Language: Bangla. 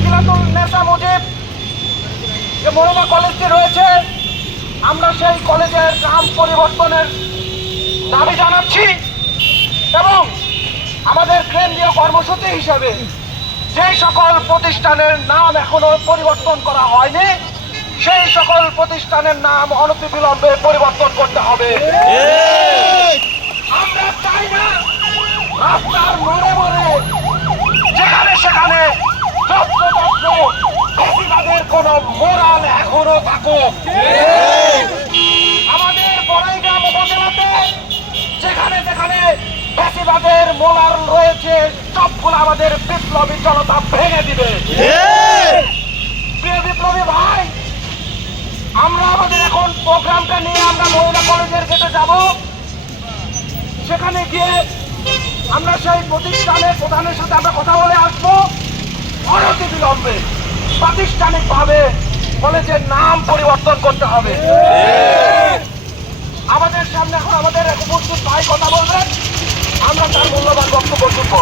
ফজিলাতুল নেতা মুজিব যে মহিলা কলেজটি রয়েছে, আমরা সেই কলেজের নাম পরিবর্তনের দাবি জানাচ্ছি এবং আমাদের কেন্দ্রীয় কর্মসূচি হিসাবে যে সকল প্রতিষ্ঠানের নাম এখনো পরিবর্তন করা হয়নি সেই সকল প্রতিষ্ঠানের নাম অনতিবিলম্বে পরিবর্তন করতে হবে। আমরা চাই না রাস্তার মোড়ে মোড়ে যেখানে সেখানে ফ্যাসিবাদের কোন মোরাল এখনো থাকুক। আমাদের বড়াইগ্রাম উপজেলাতে যেখানে যেখানে ফ্যাসিবাদের মোরাল রয়েছে সবগুলো আমাদের বিপ্লবী জনতা ভেঙে দিবে। প্রিয় বিপ্লবী ভাই, আমরা আমাদের এখন প্রোগ্রামটা নিয়ে আমরা মহিলা কলেজের গেটে যাব। সেখানে গিয়ে আমরা সেই প্রতিষ্ঠানের প্রধানের সাথে আমরা কথা বলে আসবো। অনতিবিলম্বে প্রাতিষ্ঠানিকভাবে কলেজের নাম পরিবর্তন করতে হবে। আমাদের সামনে এখন আমাদের উপস্থিত ভাই কথা বলবেন, আমরা তার মূল্যবান বক্তব্য শুনবো।